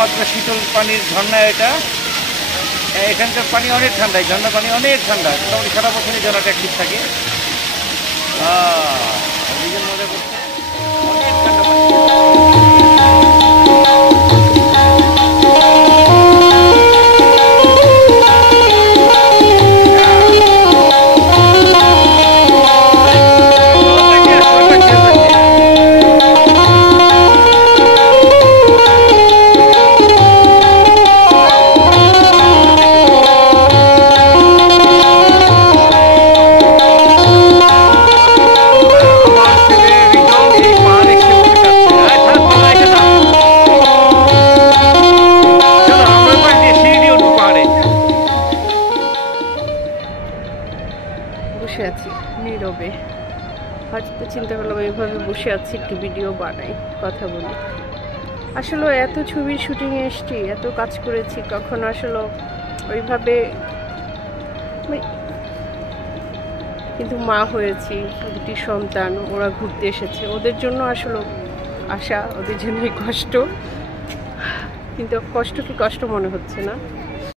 একমাত্র শীতল পানির ঝর্ণা এটা। এখানকার পানি অনেক ঠান্ডা, ঝর্ণার পানি অনেক ঠান্ডা, মোটামুটি সারা বছরই ঝর্ণাটা অ্যাক্টিভ থাকে। নিজের মজা করছে, অনেক ঠান্ডা পানি। বসে আছি নীরবে, হয়তো চিন্তা করলাম এইভাবে বসে আছি একটু ভিডিও বানাই, কথা বলি। আসলে এত ছবির শুটিংয়ে এসছি, এত কাজ করেছি, কখনো আসলে ওইভাবে কিন্তু মা হয়েছি, দুটি সন্তান, ওরা ঘুরতে এসেছে, ওদের জন্য আসলে আসা, ওদের জন্যই কষ্ট, কিন্তু কষ্ট কি কষ্ট মনে হচ্ছে না।